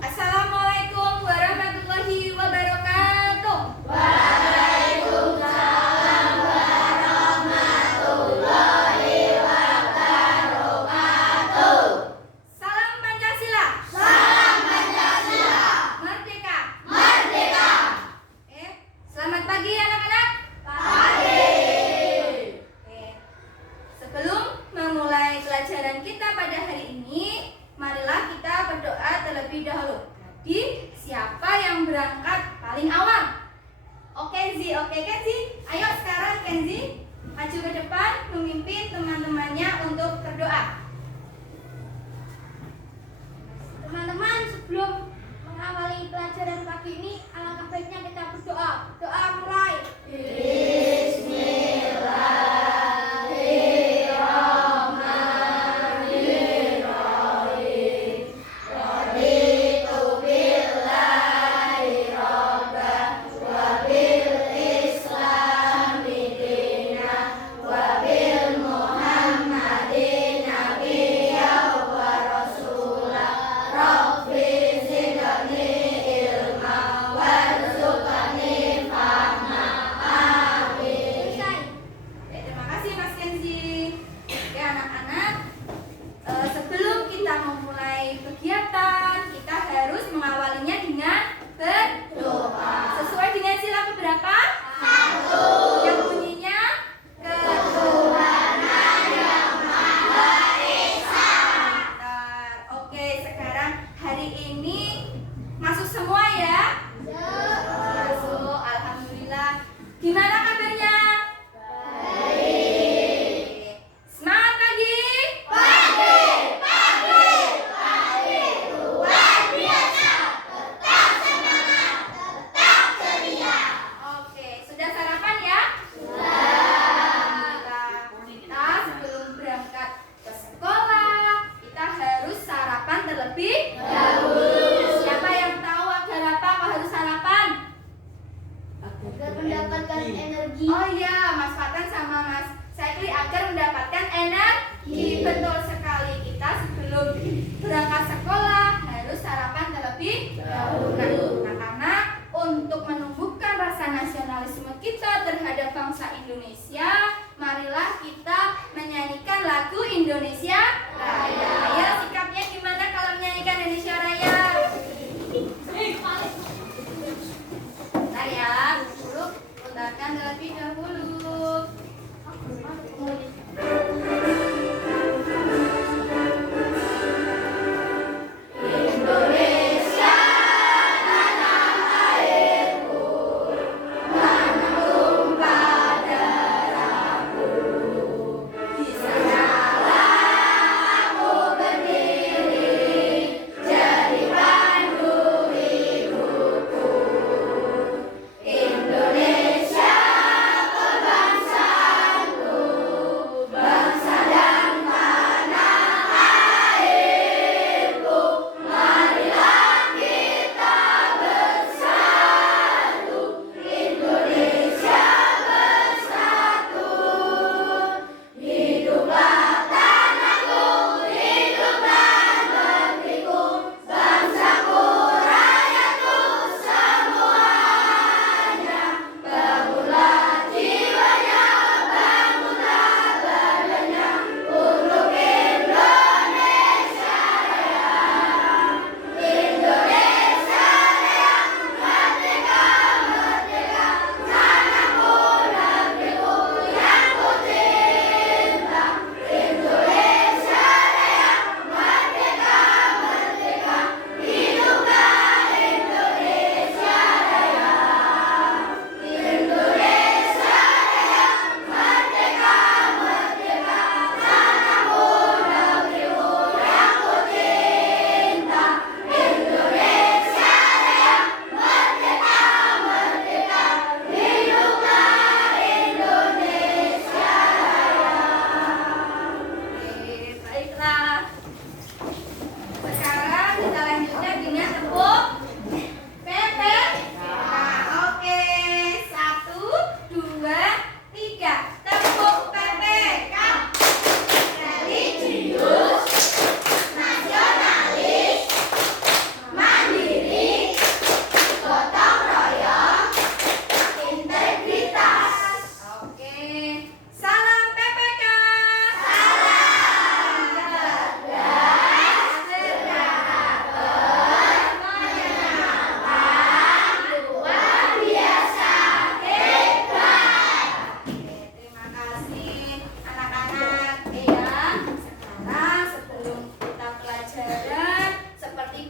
Assalamualaikum warahmatullahi wabarakatuh. Waalaikumsalam warahmatullahi wabarakatuh. Salam Pancasila. Salam Pancasila. Merdeka. Merdeka. Selamat pagi anak-anak. Pagi. Sebelum memulai pelajaran kita pada hari ini, marilah kita berdoa terlebih dahulu. Jadi, siapa yang berangkat paling awal? Kenzi, oke Kenzi. Ayo sekarang Kenzi maju ke depan memimpin teman-temannya untuk berdoa. Teman-teman, sebelum mengawali pelajaran pagi ini, alangkah baiknya kita berdoa. Doa mulai. Bismillahirrahmanirrahim. Raditu billahi robban wa bil islami dinan wa bil muhammadin nabiyyan wa rasulah. Rabbi zidni ilma warzuqni fahma. Amin. Selesai. Terima kasih Mas Kenzi. Ya anak-anak, sebelum kita memulai kegiatan, kita harus mengawalinya dengan berdoa. Sesuai dengan sila keberapa? 1. Yang bunyinya Ketuhanan yang Maha Esa. Oke, sekarang hari ini masuk semua ya? Masuk, alhamdulillah. Gimana kabarnya? Baik. Semangat pagi. Luar biasa. Tetap semangat, tetap ceria. Oke, sudah sarapan ya? Kita sebelum berangkat ke sekolah, kita harus sarapan terlebih dahulu. Siapa yang tahu agar apa harus sarapan? Agar mendapatkan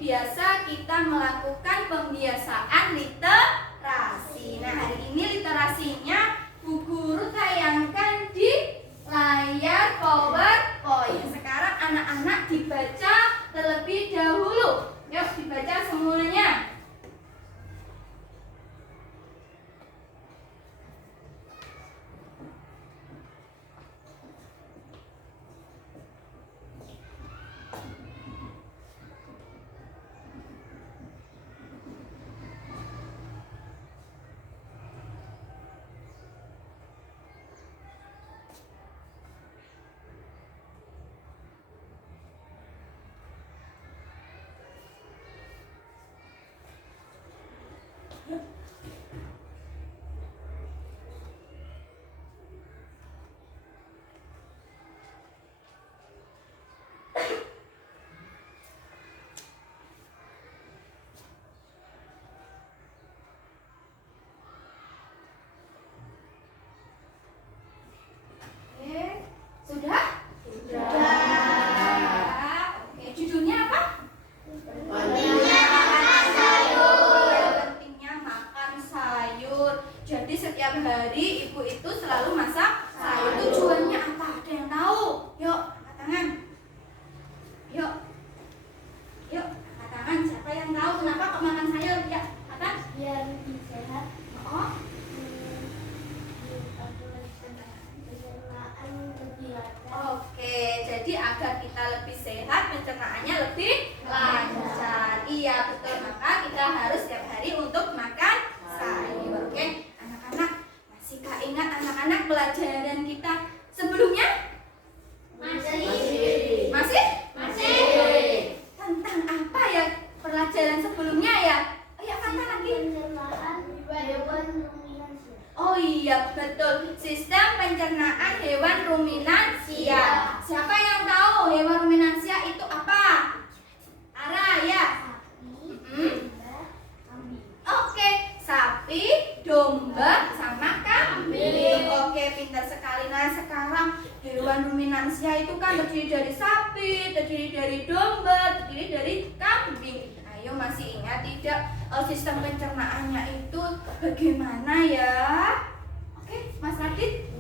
biasa kita melakukan pembiasaan literasi. Nah, hari ini literasinya Bu Guru tayangkan di layar PowerPoint. Sekarang anak-anak dibaca terlebih dahulu. Yuk dibaca semuanya. Sudah? Oke, judulnya apa? Pentingnya makan sayur. Jadi setiap hari ibu itu selalu masak sayur. Tujuannya apa? Ada yang tahu? Yuk, angkat tangan. Yuk. Yuk, angkat tangan. Siapa yang tahu kenapa kok makan sayur? Ya, angkat. Biar lebih sehat. Oh, Pencernaan lebih lancar. oke, jadi agar kita lebih sehat, pencernaannya lebih lancar. Iya, betul. Maka kita harus setiap hari untuk makan sayur. Oke, anak-anak, masihkah ingat anak-anak pelajaran kita sebelumnya? Masih? Tentang apa ya pelajaran sebelumnya ya? Ayo kata lagi. Pencernaan hewan ruminansia. Oh iya, betul. Sistem pencernaan hewan ruminansia. Siapa yang tahu hewan ruminansia itu apa? Ara ya? Oke, sapi, domba, sama kambing. Oke, pintar sekali. Nah, sekarang hewan ruminansia itu kan terdiri dari sapi, terdiri dari domba, terdiri dari kambing. Ayo, masih ingat tidak sistem pencernaannya itu bagaimana ya? Oke, Mas Radit.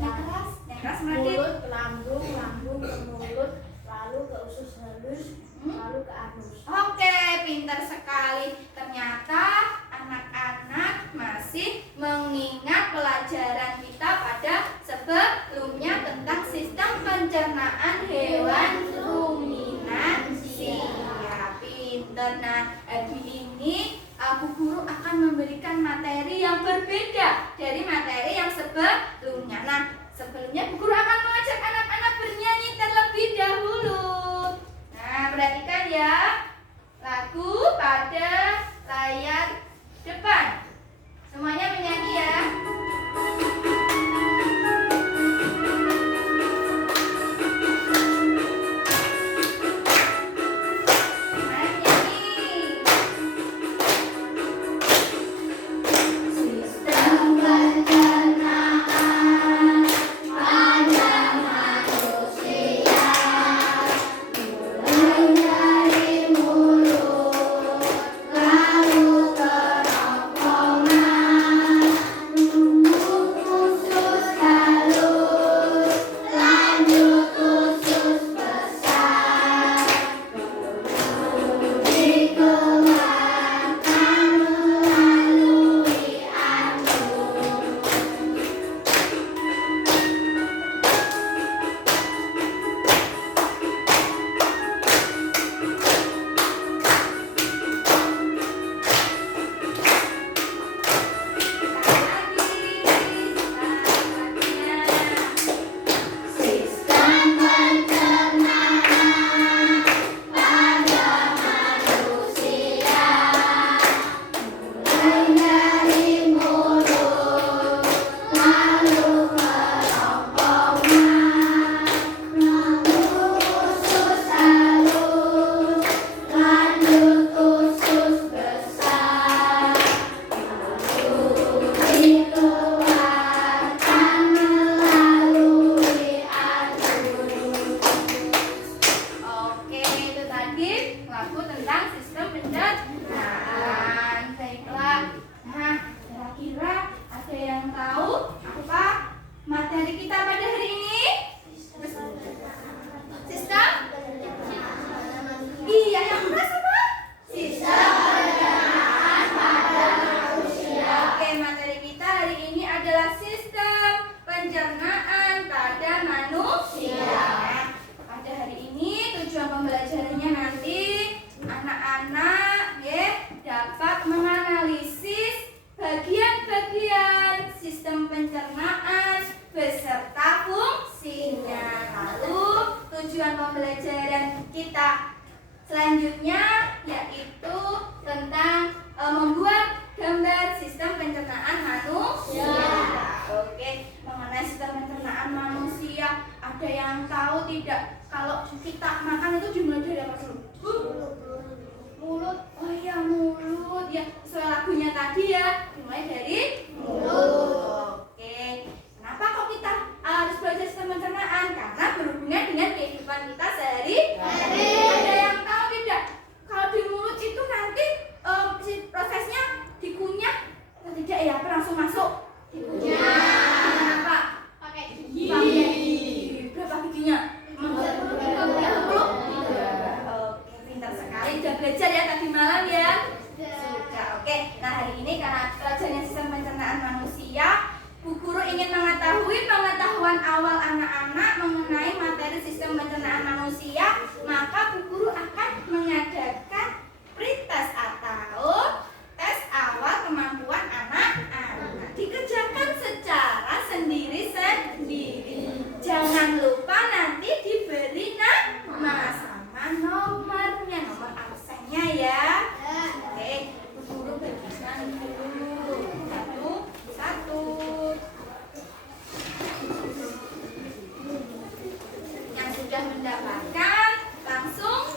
Yang keras Mas Radit. Mulut ke lambung, lambung ke mulut, lalu ke usus halus, lalu ke anus. Oke, pintar sekali. Ternyata anak-anak masih mengingat pelajaran kita pada sebelumnya tentang sistem pencernaan hewan ruminansia. Pintar. Nah, hari ini Bu Guru akan memberikan materi yang berbeda dari materi yang sebelumnya. Nah, sebelumnya Bu Guru akan mengajak anak-anak bernyanyi terlebih dahulu. Nah, perhatikan ya. Lagu pada layar depan. Semuanya menyanyi ya. paku tentang sistem pencernaan. Baiklah. Nah, kira-kira ada yang tahu apa materi kita pada hari ini? Sistem? Iya, yang benar apa? Sistem pencernaan pada manusia. Oke, materi kita hari ini adalah sistem pencernaan pada manusia. Pada hari ini tujuan pembelajarannya nanti anak-anak dapat menganalisis bagian-bagian sistem pencernaan beserta fungsinya. Lalu tujuan pembelajaran kita selanjutnya yaitu tentang membuat gambar sistem pencernaan manusia. Oke, mengenai sistem pencernaan manusia, ada yang tahu tidak kalau kita makan itu dimulai dari apa dulu? Mulut. Oh iya, mulut ya, sesuai lagunya tadi ya, dimulai dari mulut. Oke, kenapa kok kita harus belajar sistem pencernaan? Karena berhubungan dengan kehidupan kita sehari-hari. Ada yang tahu tidak kalau di mulut itu nanti prosesnya dikunyah atau tidak ya? Apa langsung masuk? Dikunyah. Kenapa? Pakai Gigi. Berapa giginya? 30. Oke, pintar sekali. Sudah belajar ya tadi malam ya? Sudah. Oke. Nah, hari ini karena pelajarannya sistem pencernaan manusia, Bu Guru ingin mengetahui pengetahuan awal anak-anak mengenai materi sistem pencernaan manusia, maka Bu Guru akan mengadakan pretest atau tes awal kemampuan anak-anak. Dikerjakan secara sendiri-sendiri. Jangan lupa nanti diberi nama sama nomornya, nomor absennya ya. Oke, Bu Guru bagikan dulu satu. Yang sudah mendapatkan langsung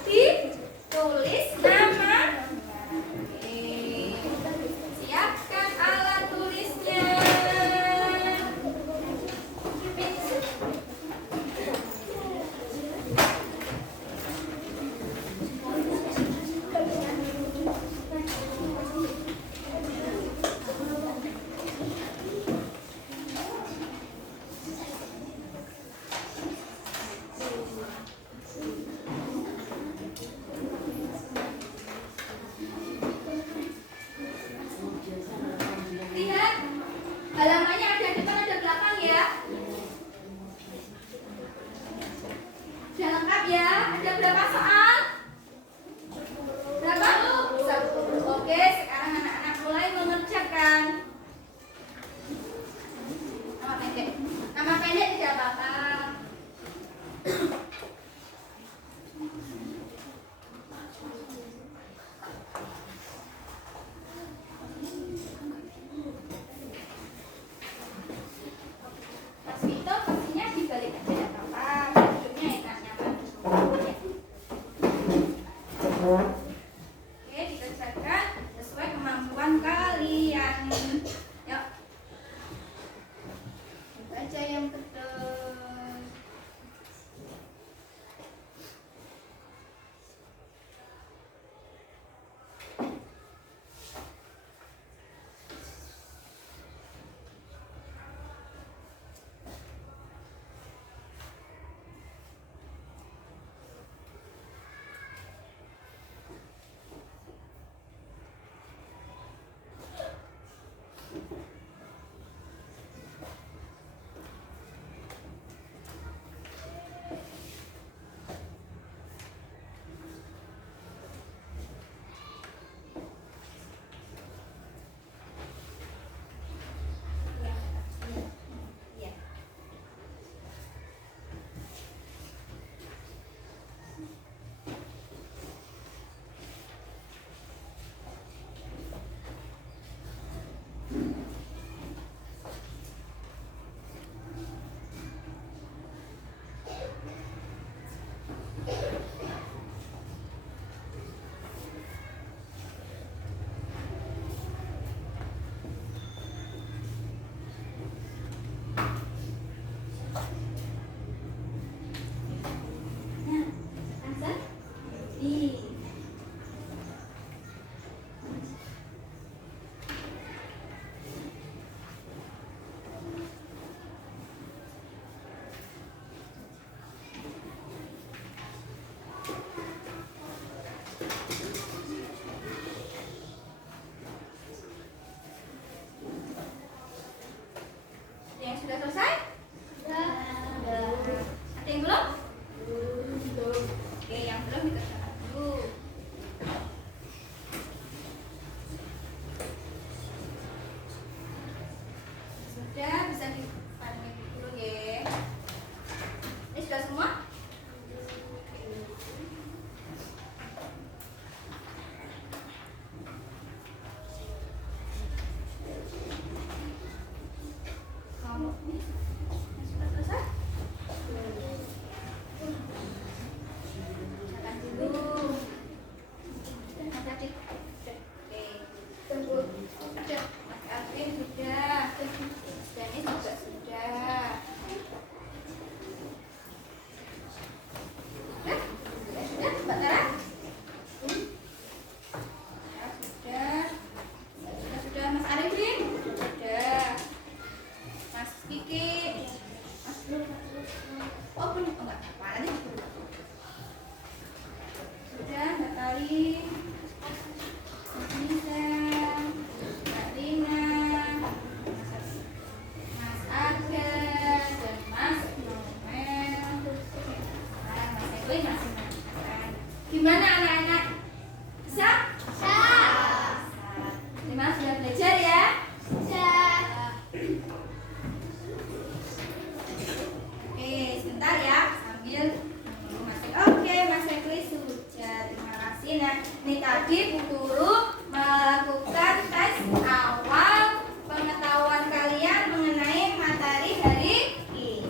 Ini tadi Bu Guru melakukan tes awal pengetahuan kalian mengenai materi hari ini.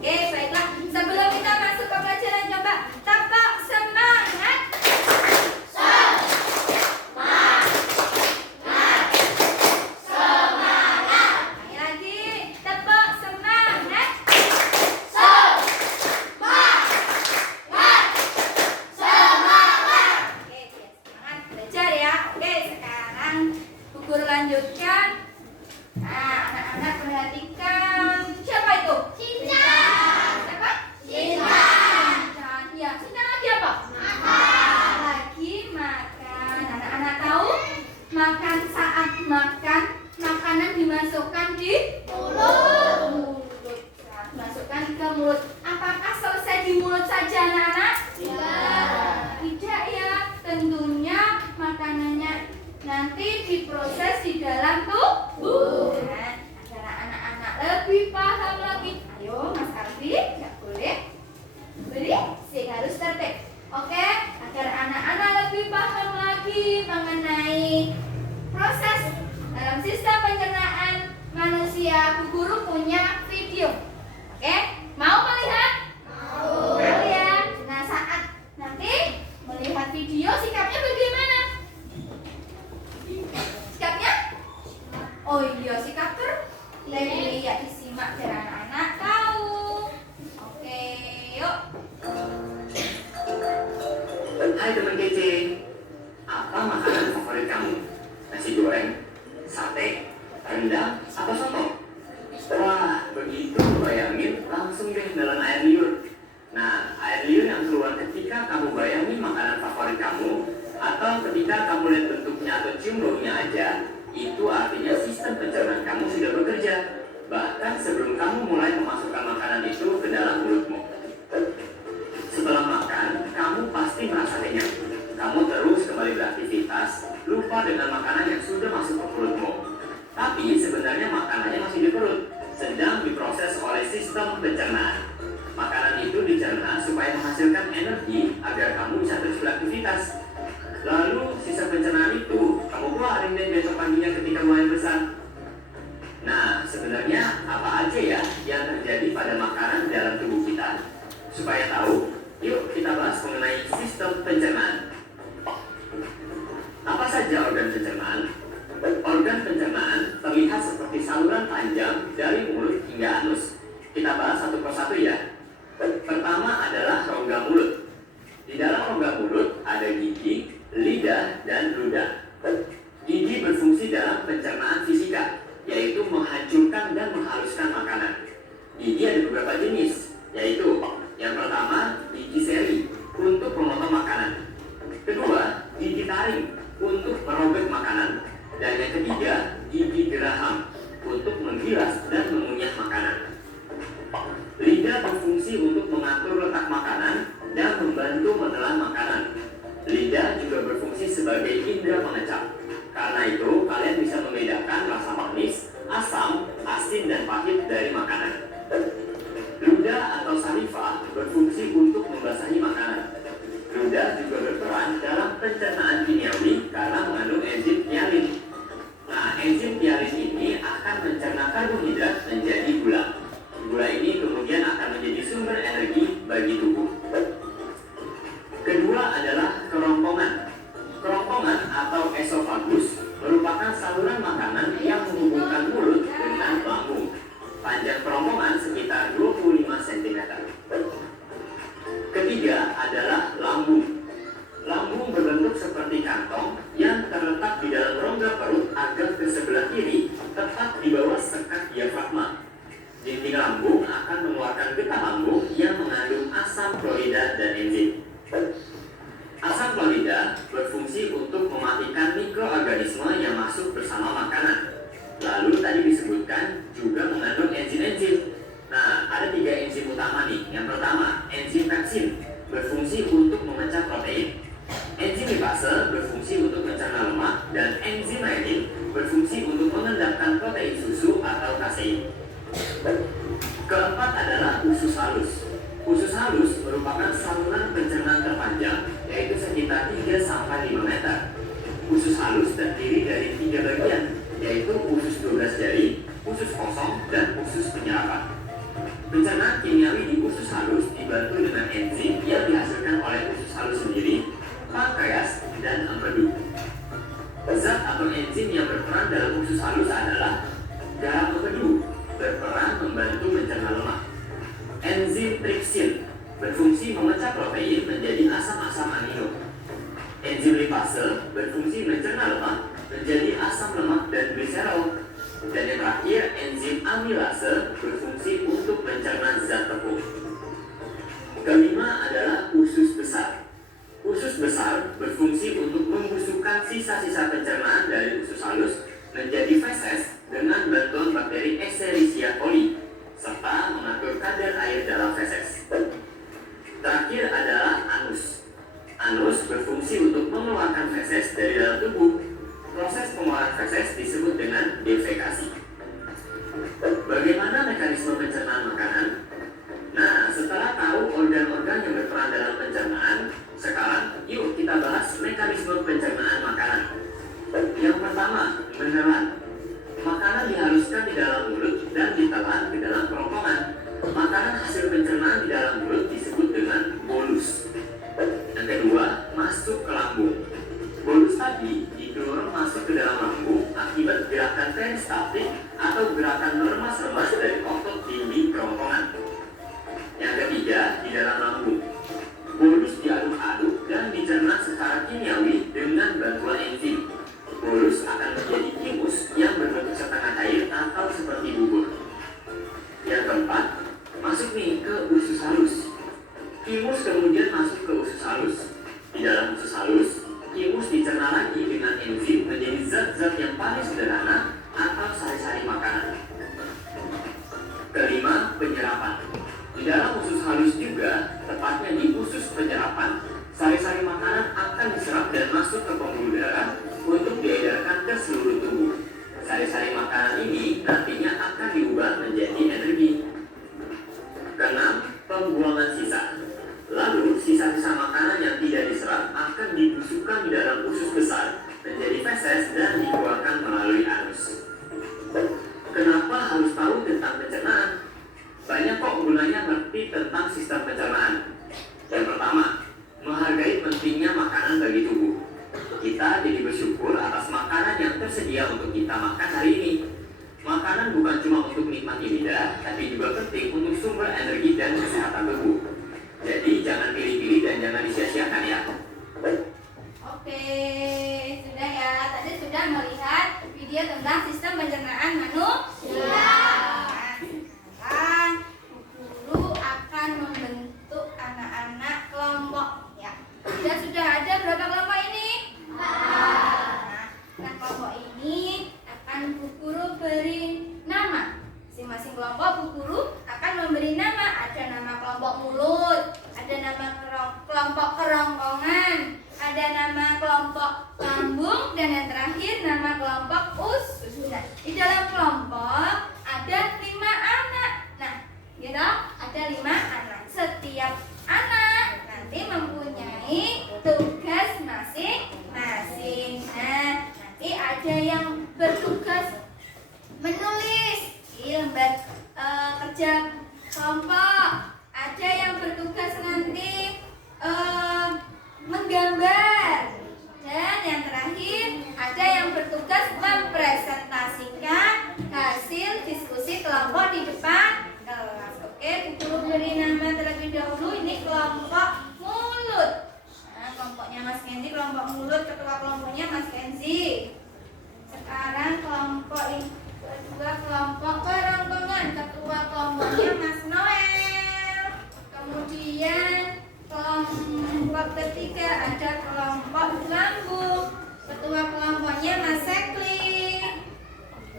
Oke, baiklah. Sebelum kita masuk ke pelajaran, coba tepuk semangat. Sekali lagi, tepuk semangat. Oke, semangat belajar ya. Oke, sekarang Bu Guru lanjutkan. Nah, anak-anak perhatikan. Siapa itu? Cincang. Siapa? Cincang. Cincang. Iya, Cincang lagi apa? Lagi makan. Anak-anak tahu? Makan saat makan, makanan dimasukkan di mulut. Saat dimasukkan ke mulut. Apakah selesai di mulut saja, anak-anak? Tidak ya, tentunya makanannya nanti diproses di dalam tubuh. Nah, agar anak-anak lebih paham lagi. Ayo, Mas Arfi, nggak boleh berisik, harus tertib. Oke, agar anak-anak lebih paham lagi mengenai proses dalam sistem pencernaan manusia. Bu Guru punya video. Oke, mau melihat? Mau ya. Nah, saat nanti melihat video, sikapnya bagaimana? Sikapnya? Oh iya, sikap terlebih ya, disimak biar anak-anak tahu. Oke, yuk. Hai teman kece, apa makanan favorit kamu? Nasi goreng, sate, rendang, atau soto? Wah, begitu bayangin langsung deh nelan air liur. Nah, air liur yang keluar ketika kamu bayangin makanan favorit kamu, atau ketika kamu lihat bentuknya atau cium baunya aja, itu artinya sistem pencernaan kamu sudah bekerja. Bahkan sebelum kamu mulai memasukkan makanan itu ke dalam mulutmu. Setelah makan, kamu pasti merasa kenyang. Kamu terus kembali beraktivitas, lupa dengan makanan yang sudah masuk ke perutmu. Tapi sebenarnya makanannya masih di perut, sedang diproses oleh sistem pencernaan. Makanan itu dicerna supaya menghasilkan energi agar kamu bisa terus beraktivitas. Lalu sisa pencernaan itu kamu keluarin deh besok paginya ketika mulai besar. Nah, sebenarnya apa aja ya yang terjadi pada makanan dalam tubuh kita? Supaya tahu, yuk kita bahas mengenai sistem pencernaan. Apa saja organ pencernaan? Organ pencernaan terlihat seperti saluran panjang dari mulut hingga anus. Kita bahas satu persatu ya. Pertama adalah rongga mulut. Di dalam rongga mulut ada gigi, lidah, dan ludah. Gigi berfungsi dalam pencernaan fisika, yaitu menghancurkan dan menghaluskan makanan. Gigi ada beberapa jenis, yaitu yang pertama, gigi seri untuk memotong makanan. Kedua, gigi taring untuk merobek makanan. Dan yang ketiga, gigi geraham untuk menggilas dan mengunyah makanan. Lidah berfungsi untuk mengatur letak makanan dan membantu menelan makanan. Lidah juga berfungsi sebagai indera pengecap. Karena itu, kalian bisa membedakan rasa manis, asam, asin, dan pahit dari makanan. Ludah atau saliva berfungsi untuk membasahi makanan. Ludah juga berperan dalam pencernaan kimiawi karena mengandung enzim pialin. Nah, enzim pialin ini akan mencerna karbohidrat menjadi gula. Gula ini kemudian akan menjadi sumber energi bagi tubuh. Kedua adalah kerongkongan. Kerongkongan atau esofagus merupakan saluran makanan yang menghubungkan mulut dengan lambung. Panjang kerongkongan sekitar 25 cm. Ketiga adalah lambung. Lambung berbentuk seperti kantong yang terletak di dalam rongga perut agak ke sebelah kiri, tepat di bawah sekat diafragma. Dinding lambung akan mengeluarkan getah lambung yang mengandung asam klorida dan enzim. Asam klorida berfungsi untuk mematikan mikroorganisme yang masuk bersama makanan. Lalu tadi disebutkan juga mengandung enzim-enzim. Nah, ada 3 enzim utama nih. Yang pertama, enzim pepsin berfungsi untuk memecah protein. Enzim lipase berfungsi untuk mencerna lemak, dan enzim renin berfungsi untuk mengendapkan protein susu atau kasein. Keempat adalah usus halus. Usus halus merupakan saluran pencernaan terpanjang, yaitu sekitar 3 sampai 5 meter. Usus halus terdiri dari 3 bagian, yaitu usus 12 jari, usus kosong, dan usus penyerapan. Pencernaan kimiawi di usus halus dibantu dengan enzim yang dihasilkan oleh usus halus sendiri, pankreas, dan empedu. Zat atau enzim yang berperan dalam usus halus adalah garam empedu, berperan membantu mencerna lemak. Enzim tripsin berfungsi memecah protein menjadi asam-asam amino. Enzim lipase berfungsi mencerna lemak menjadi asam lemak dan gliserol. Dan yang terakhir, enzim amilase berfungsi untuk mencerna zat tepung. Kelima adalah usus besar. Usus besar berfungsi untuk membusukkan sisa-sisa pencernaan dari usus halus menjadi feses dengan bantuan bakteri Escherichia coli, serta mengatur kadar air dalam feses. Terakhir adalah anus. Anus berfungsi untuk mengeluarkan feses dari dalam tubuh. Proses pengeluaran feses disebut dengan defekasi. Bagaimana mekanisme pencernaan makanan? Nah, setelah tahu organ-organ yang berperan dalam pencernaan, sekarang yuk kita bahas mekanisme pencernaan makanan. Yang pertama, menelan. Makanan dihaluskan di dalam mulut dan ditelan di dalam kerongkongan. Makanan hasil pencernaan di dalam mulut disebut dengan bolus. Yang kedua, masuk ke lambung. Bolus tadi didorong masuk ke dalam lambung akibat gerakan peristaltik atau gerakan lemas-lemas dari otot dinding kerongkongan. Yang ketiga, di dalam lambung. Bolus diaduk-aduk dan dicerna secara kimiawi dengan bantuan enzim. Bolus akan menjadi timus yang berbentuk setengah air atau seperti bubur. Yang keempat, masuk nih ke usus halus. Timus kemudian masuk ke usus halus. Di dalam usus halus, timus dicerna lagi dengan enzim menjadi zat-zat yang paling sederhana atau sari-sari makanan. Kelima, penyerapan. Di dalam usus halus juga, tepatnya di usus penyerapan, sari-sari makanan akan diserap dan masuk ke pembuluh darah untuk diedarkan ke seluruh tubuh. Sari-sari makanan ini nantinya akan diubah menjadi energi. Keenam, pembuangan sisa. Lalu, sisa-sisa makanan yang tidak diserap akan dibusukkan di dalam usus besar menjadi feses dan dikeluarkan melalui anus. Kenapa harus tahu tentang pencernaan? Banyak kok gunanya ngerti tentang sistem pencernaan. Yang pertama, menghargai pentingnya makanan bagi tubuh. Kita jadi bersyukur atas makanan yang tersedia untuk kita makan hari ini. Makanan bukan cuma untuk nikmati lidah, tapi juga penting untuk sumber energi dan kesehatan tubuh. Jadi jangan pilih-pilih dan jangan disia-siakan ya. Oke, sudah ya. Tadi sudah melihat video tentang sistem pencernaan manusia. Sekarang guru akan membentuk anak-anak kelompok ya. Sudah ada berapa kelompok ini? Nah, kelompok ini akan Bu Guru beri nama. Masing-masing kelompok Bu Guru akan memberi nama. Ada nama kelompok mulut, ada nama kelompok kerongkongan, ada nama kelompok lambung, dan yang terakhir nama kelompok usus. Nah, di dalam kelompok ada 5 anak. Nah, gitu, ada 5 anak. Setiap anak nanti mempunyai tugas masing-masing. Nah, nanti ada yang bertugas menulis di lembar kerja kelompok, ada yang bertugas nanti menggambar, dan yang terakhir ada yang bertugas mempresentasikan hasil diskusi kelompok di depan kelas. Oke, Bu Guru beri nama terlebih dahulu. Ini kelompok mulut. Nah, kelompoknya Mas Kenzi kelompok mulut, ketua kelompoknya Mas Kenzi. Sekarang kelompok ini kedua, kelompok kerongkongan, ketua kelompoknya Mas Noel. Kemudian kelompok ketiga ada kelompok lambung, ketua kelompoknya Mas Sekli.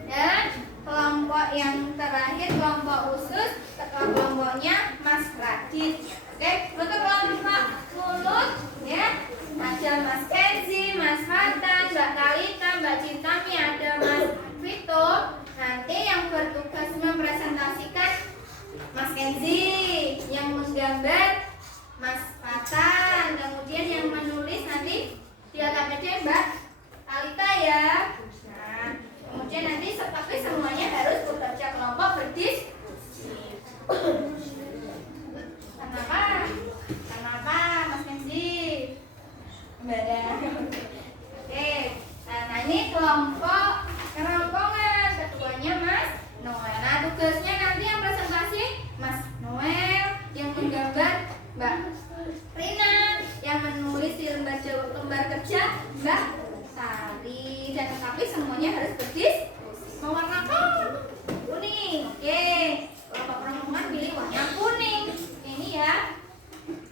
Dan kelompok yang terakhir kelompok usus, ketua kelompoknya Mas Radit. Oke, untuk kelompok mulut ya ada Mas Kenzi, Mas Fatan, Mbak Kalita, kelompok kerongkongan. Ketuanya Mas Noel. Nah, tugasnya nanti yang presentasi Mas Noel, yang menggambar Mbak Rina, yang menulis di lembar kerja Mbak Sari. Dan tapi semuanya harus berdiskusi. Mau warna kuning. Oke. Kelompok kerongkongan pilih warna kuning. Ini ya.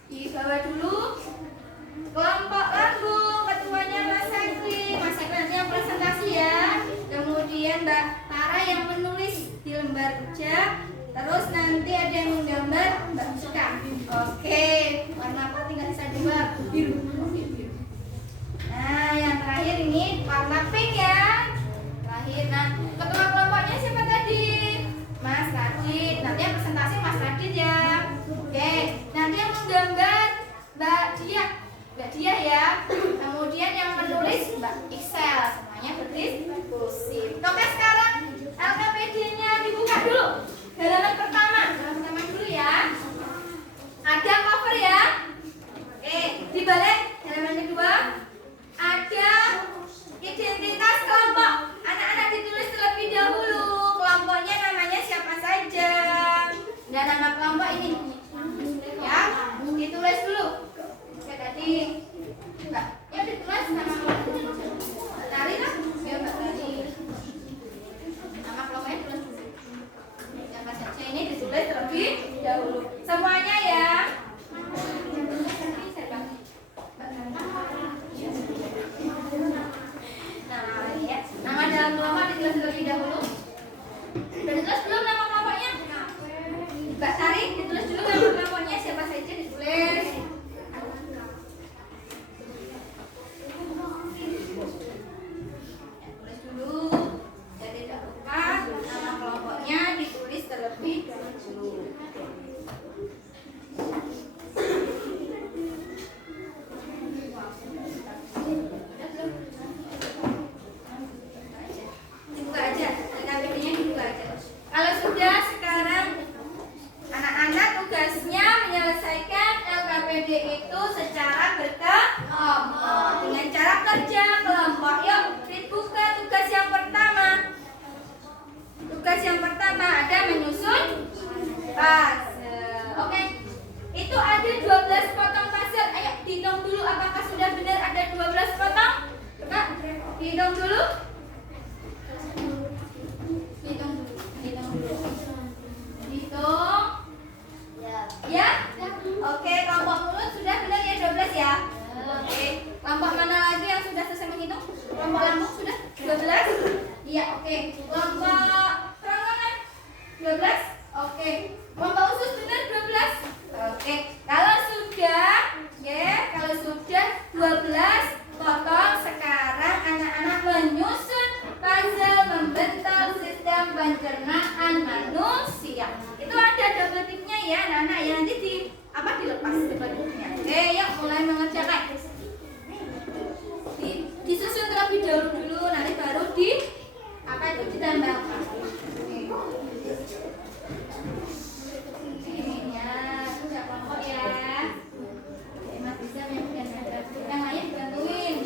Di bawah dulu. Kelompok lambung, ketuanya Mas Sekli. Mas Sekli nanti yang presentasi ya. Kemudian Mbak Tara yang menulis di lembar kerja. Terus nanti ada yang menggambar Mbak Muska. Oke, warna apa? Tinggal sisa dua, biru. Nah, yang terakhir ini warna pink ya. Terakhir, nah ketua kelompoknya siapa tadi? Mas Radit. Nanti yang presentasi Mas Radit ya. Oke, nanti yang menggambar Mbak Dia ya. Kemudian yang menulis Mbak Iksel. Semuanya berdiskusi. Oke, sekarang LKPD-nya dibuka dulu. Halaman pertama dulu ya. Ada cover ya. Oke, dibalik halaman kedua. Ada identitas kelompok. Anak-anak ditulis terlebih dahulu. Kelompoknya namanya siapa saja. Dan nama kelompok ini. Ya, ditulis dulu. Tadi Mbak, ya ditulis nama kelompoknya. Tari lah, ya Mbak Tari. Nama kelompoknya tulis dulu. Siapa saja ini ditulis terlebih dahulu. Semuanya ya. Nama dalam kelompok ditulis terlebih dahulu. Sudah ditulis belum nama kelompoknya? Mbak Tari ditulis dulu nama kelompoknya siapa saja ditulis. Pencernaan manusia. Itu ada double ticknya ya, anak-anak ya, nanti dilepas double ticknya. Oke, yuk mulai mengerjakan. Disusun terlebih dulu, nanti baru ditambahkan. Ini ya, sudah kelompok ya. Mas bisa yang lain bantuin.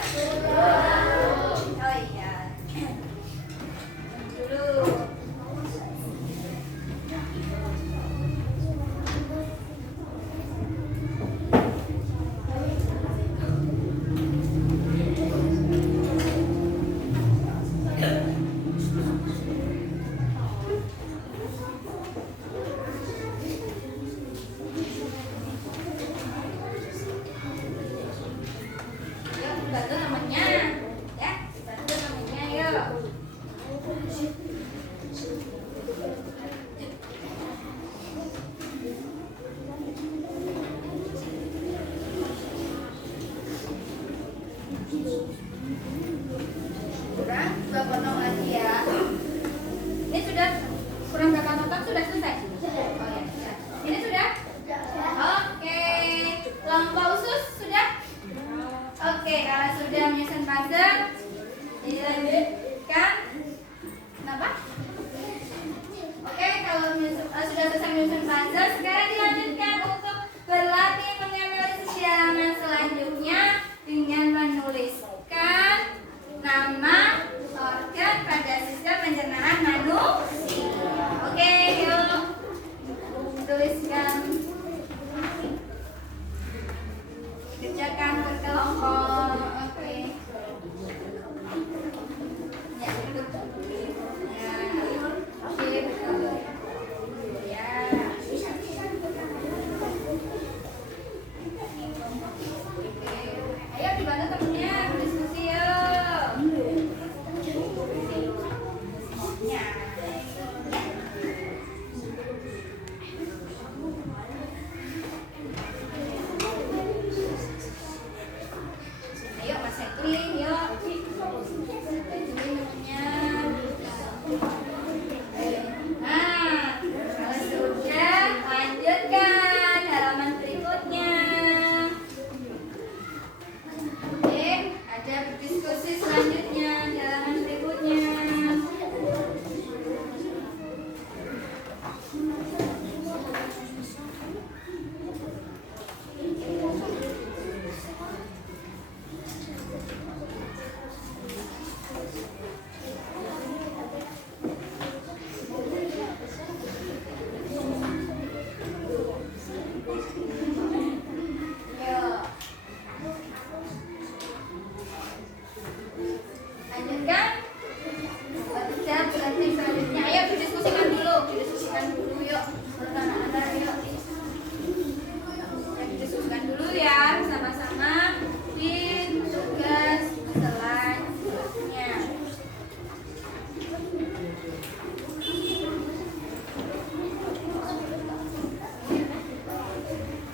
Oh iya. Dulu. Yuk, bantu temennya. Ya, bantu temennya yuk. Kurang, 2 potong lagi ya. Ini sudah kurang berapa potong sudah selesai? Oh ya, sudah. Ini sudah? Oke. Kelompok usus sudah? Oke, kalau sudah menyusun puzzle, dilanjutkan. Kenapa? Oke, kalau sudah selesai menyusun puzzle, sekarang dilanjutkan untuk berlatih menganalisis di halaman selanjutnya dengan menuliskan nama organ pada sistem pencernaan manusia. Oke, yuk tuliskan. Kerjakan berkelompok. Oke. Ya, betul. Ya. Oke, betul. Ya. Oke. Ayo dibantu temennya berdiskusi yuk. Ya. Ayo Mas Hekli, yuk. Ini namanya. Nah, kalau sudah lanjutkan halaman berikutnya. Oke, ada berdiskusi selanjutnya di halaman berikutnya. Yuk. Lanjutkan. Baca berarti selanjutnya. Ayo didiskusikan dulu yuk. Anak-anak yuk. Didiskusikan dulu ya sama-sama di tugas selanjutnya.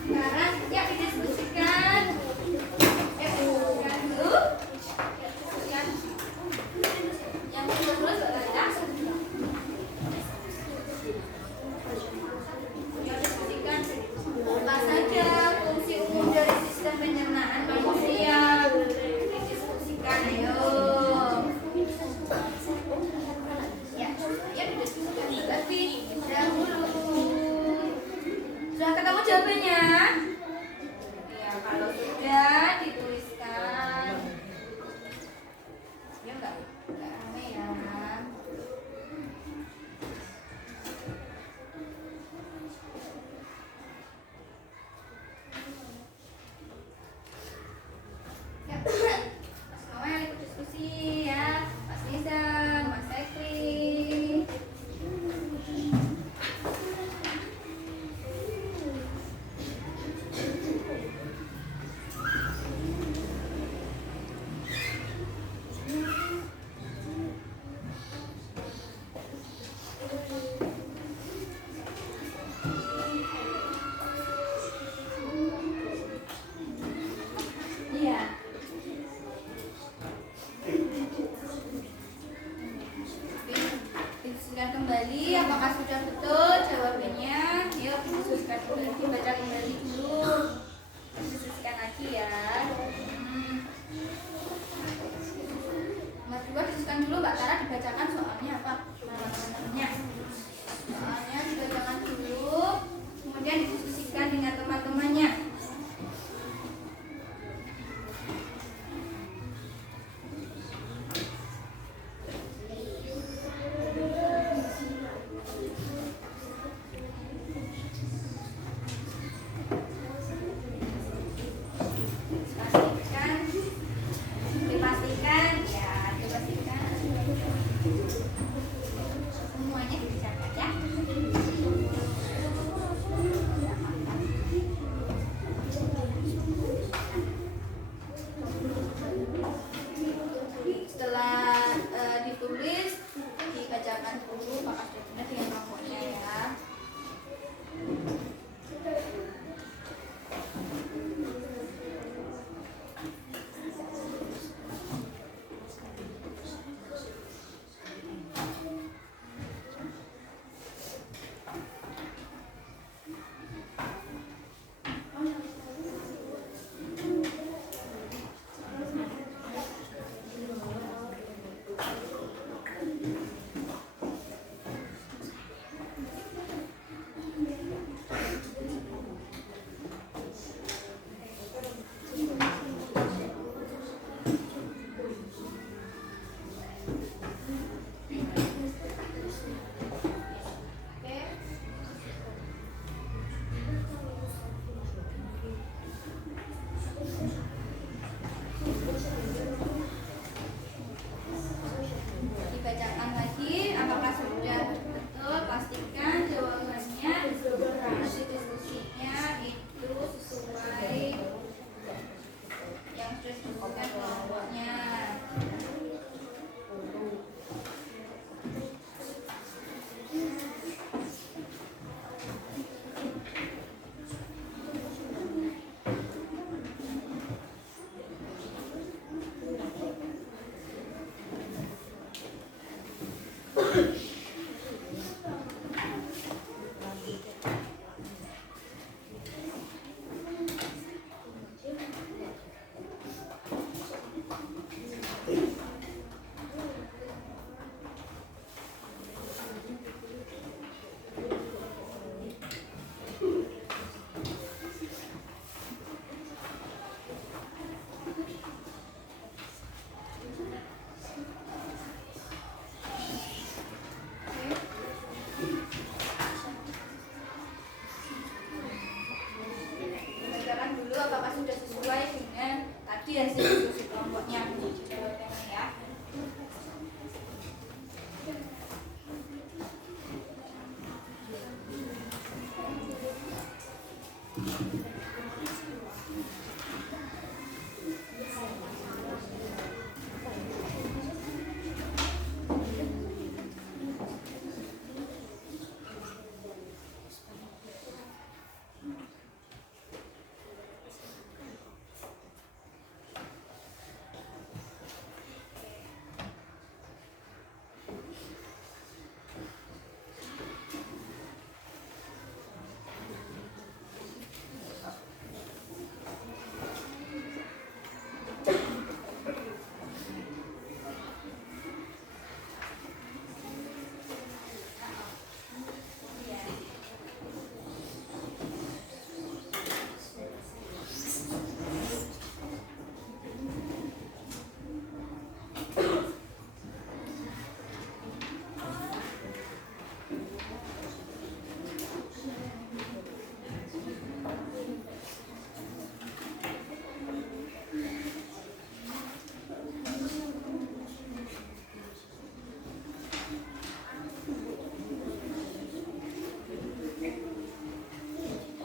Sekarang ya didiskusikan. Didiskusikan dulu. Didiskusikan. Yang terus ya. Ya diskusikan apa saja fungsi umum dari sistem pencernaan manusia. Didiskusikan ayo. Ya, ya didiskusikan tapi dahulu. Sudah ketemu jawabannya? Ya, kalau sudah dituliskan. Ya enggak rame ya. Ya, semuanya ikut diskusi ya. Mas Nizam, Mas Ekri. Iya. Diskusikan kembali apakah sudah betul jawabannya. Yuk diskusikan kembali, baca kembali dulu. Diskusikan lagi ya. Nomor 2 diskusikan dulu Mbak Tara, dibacakan soalnya apa? Teman-temannya. Soalnya dibacakan dulu, kemudian didiskusikan dengan teman-temannya. apakah sudah betul? Pastikan jawabannya hasil diskusinya itu sesuai yang sudah disebutkan kelompoknya. Bicarakan dulu apakah sudah sesuai dengan tadi hasil diskusi kelompoknya. Jawabannya ya.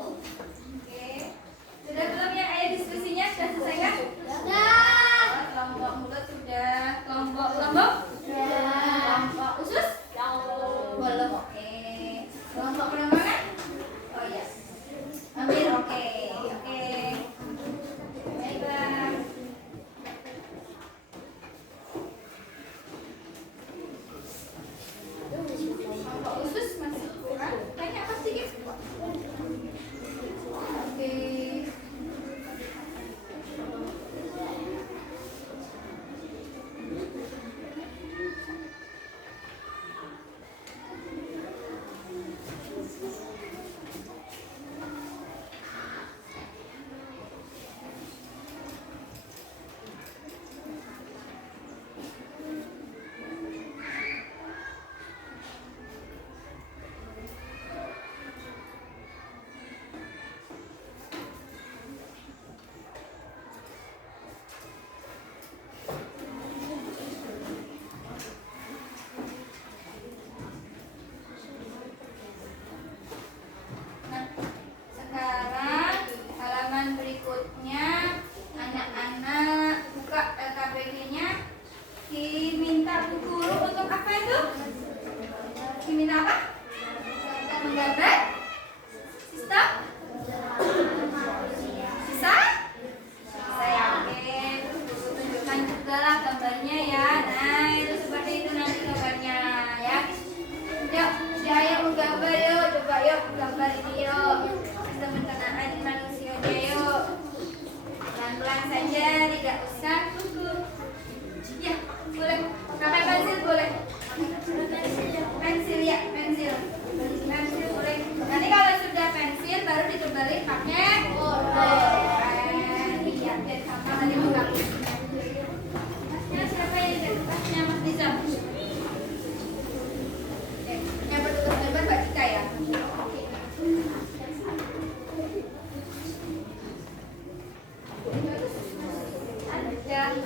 Oke. Sudah belum yang ayah diskusinya? Sudah selesai kan? Sudah. Kelompok mulut sudah. Kelompok kelompok usus? Belum. Oke. Kelompok penambangan? Oh iya. Ambil. Oke. Oke. Baiklah. Kelompok usus masih kurang. Tanya apa sedikit? Oke. Nah, sekarang halaman berikutnya anak-anak buka LKPD-nya. Diminta Bu Guru untuk apa itu? Diminta apa? Menggambar sistem? Bisa? Bisa ya, oke. Terus Bu tunjukkan juga lah gambarnya ya. Nah, itu seperti itu nanti gambarnya ya. Yuk, sudah ayo menggambar yuk. Coba yuk gambar ini yuk. Sistem pencernaan manusianya yuk. Pelan-pelan saja, tidak usah gugup. Ya, boleh. Pakai pensil boleh. Pensil ya, pensil. Pensil boleh. Nanti kalau sudah pensil baru ditebalik pakai pulpen. Iya, biar sama tadi menggabungnya. Masnya siapa yang jadi pasnya Mas Disa? Yang bertutur gambar Mbak Dika ya. Ada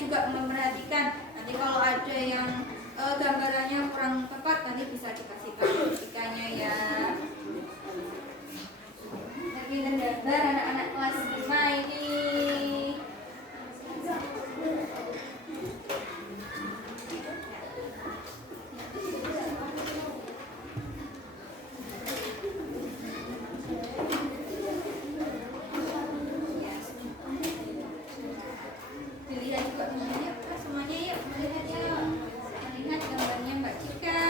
juga memperhatikan. Nanti kalau ada yang gambarannya kurang tepat nanti bisa dikasih tahu logikanya ya. Lagi tergambar anak-anak kelas 5 ini. Dilihat juga temannya, semuanya yuk melihat yuk. Melihat gambarnya Mbak Cika.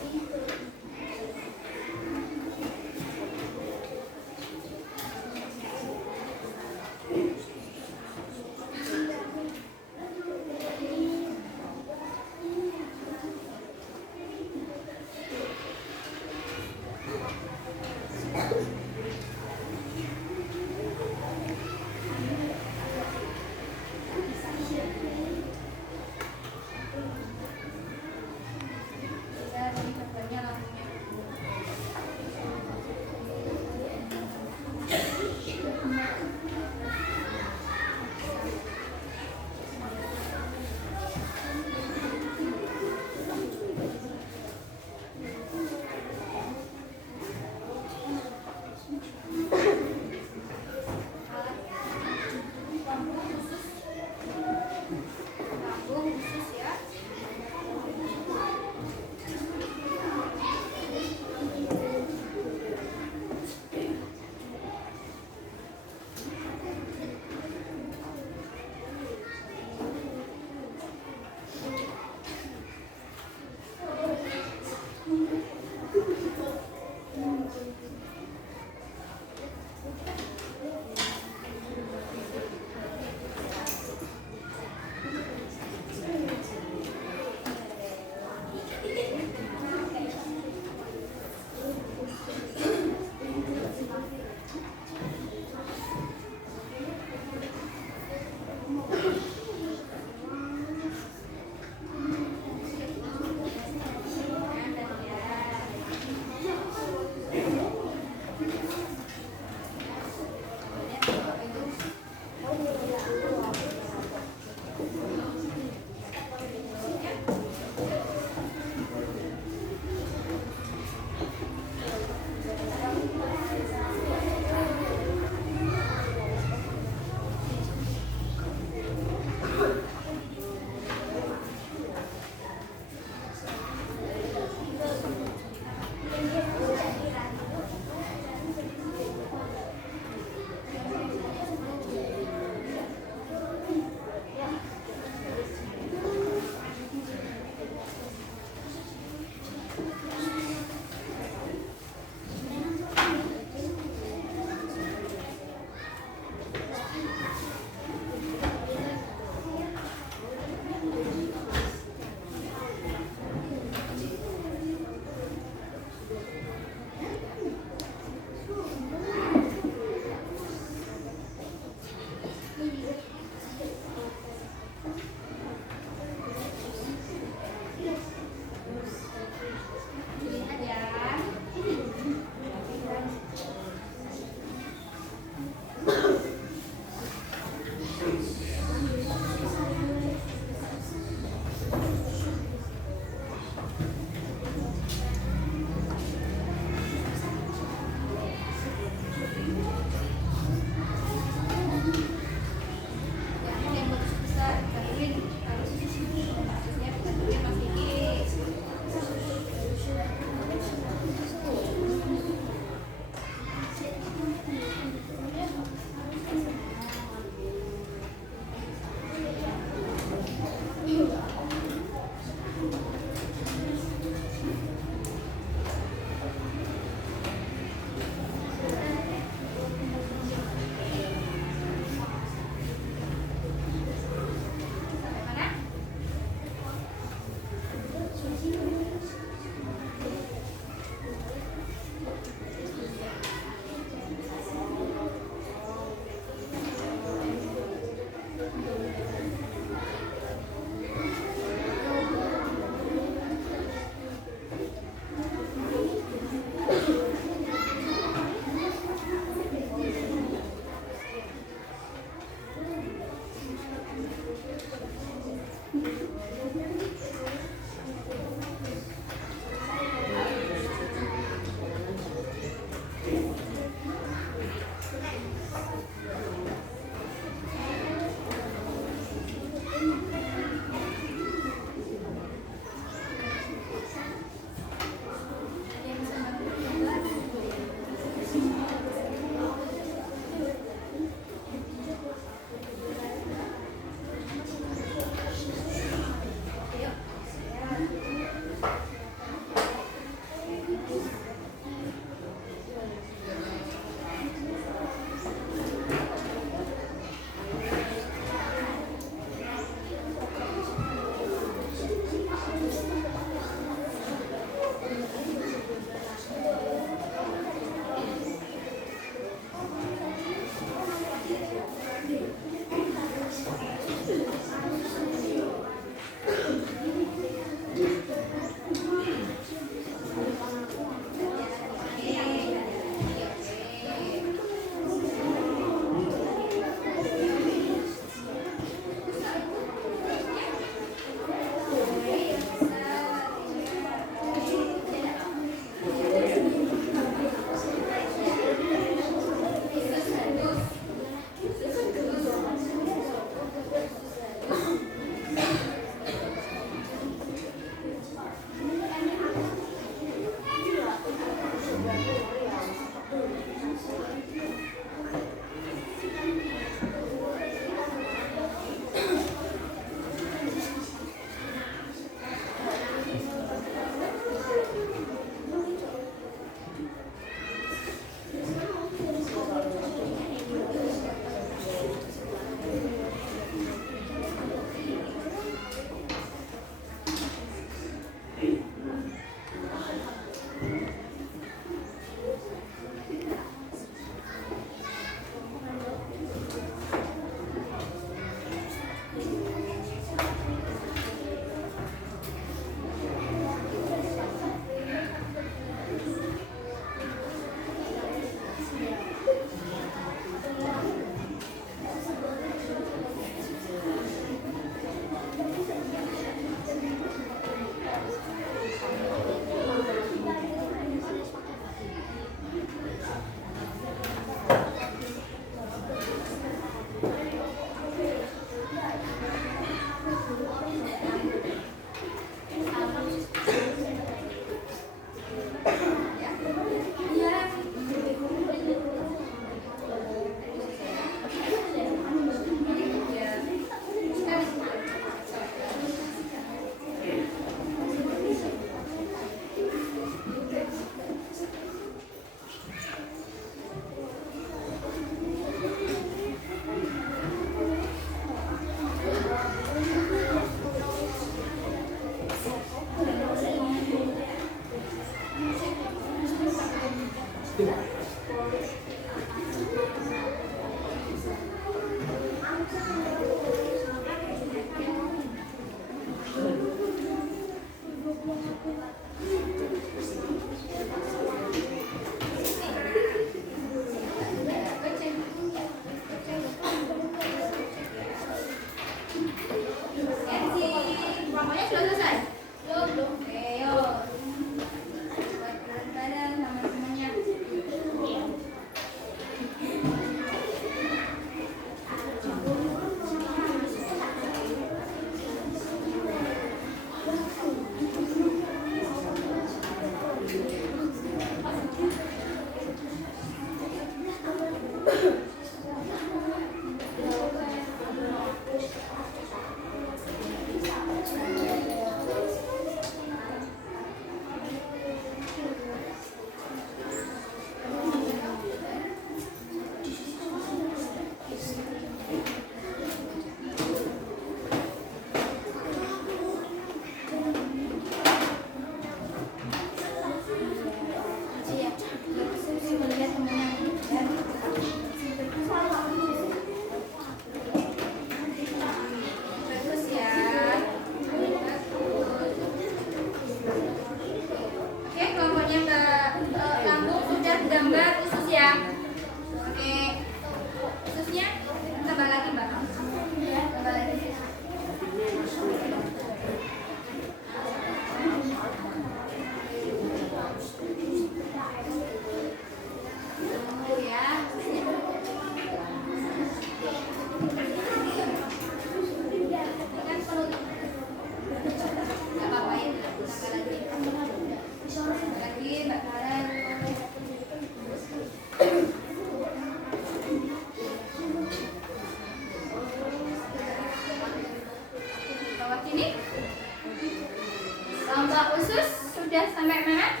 sudah sampai mana?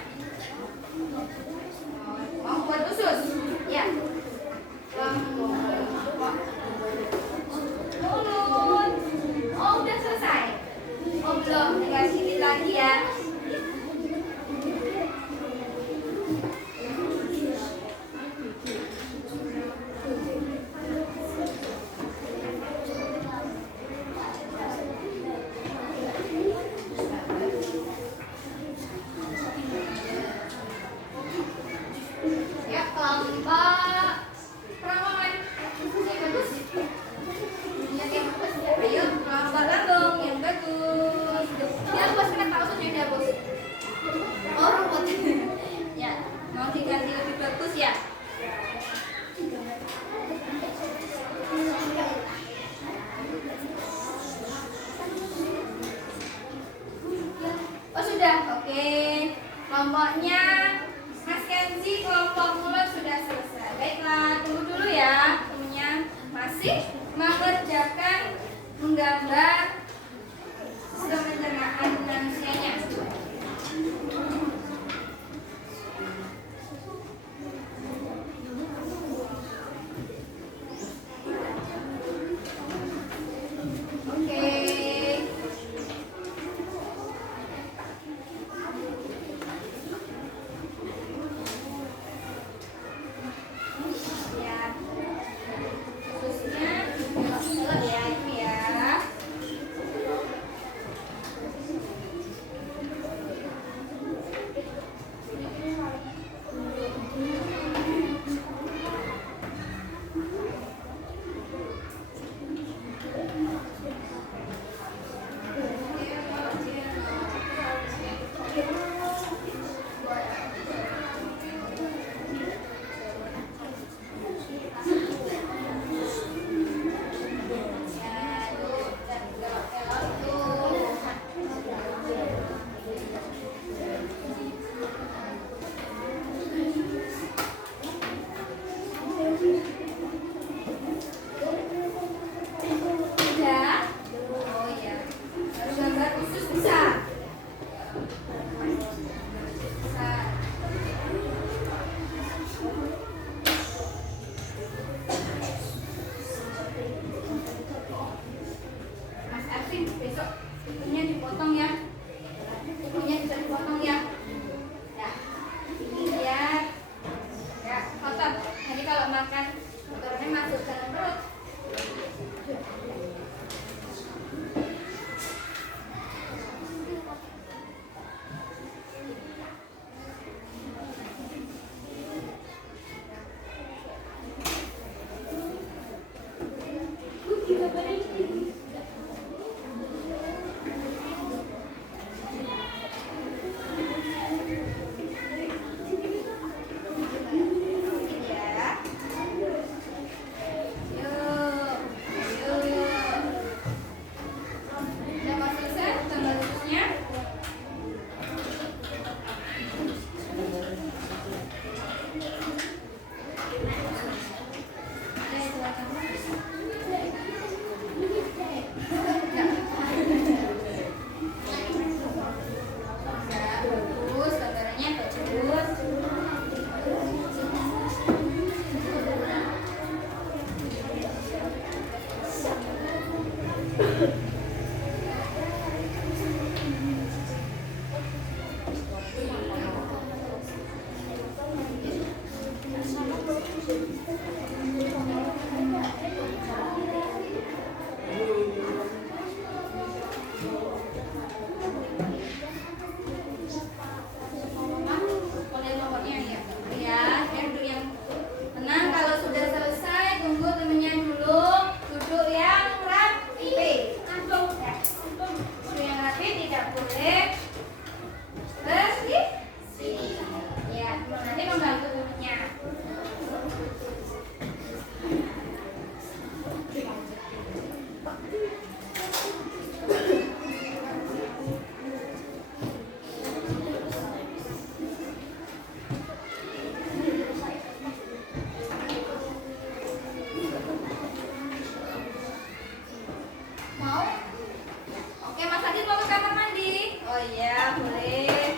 Mau buat usus? Ya. Mulut. Oh, udah selesai. Oh, belum. Tinggal sedikit lagi ya. Ya, kelompok Pramono. Yang bagus. Yang bagus ya. Ayo, kelompok lambung yang bagus. Ya, bos kena tahu sudah bos. Oh, rumput. Ya, mau diganti lebih bagus ya. Oh, sudah. Oke. Kelompoknya Mas Kenzi, kelompok mulut sudah selesai. Baiklah, tunggu dulu ya. Temennya masih mengerjakan menggambar sistem pencernaan manusianya. Oke. Ya. Khususnya mulut ya, itu ya. Sudah? Oh ya. Harus gambar khusus besar. Besar. Mas Arvin, besok kukunya dipotong ya. Kukunya bisa dipotong ya. Ya. Ini biar ya kotor. Jadi kalau makan kotorannya masuk dalam perut. Ya. Yuk. Ayo. Udah mau selesai gambar khususnya? Bagus, gambarannya bagus. Boleh pokoknya ya. Ya, yang duduk yang tenang. Kalau sudah selesai, tunggu temennya dulu. Duduk yang rapi. Ya. Duduk yang rapi, tidak boleh bersih. Ya, nanti membantu temennya. Mau? Oke, Mas Adit mau ke kamar mandi? Oh iya, boleh.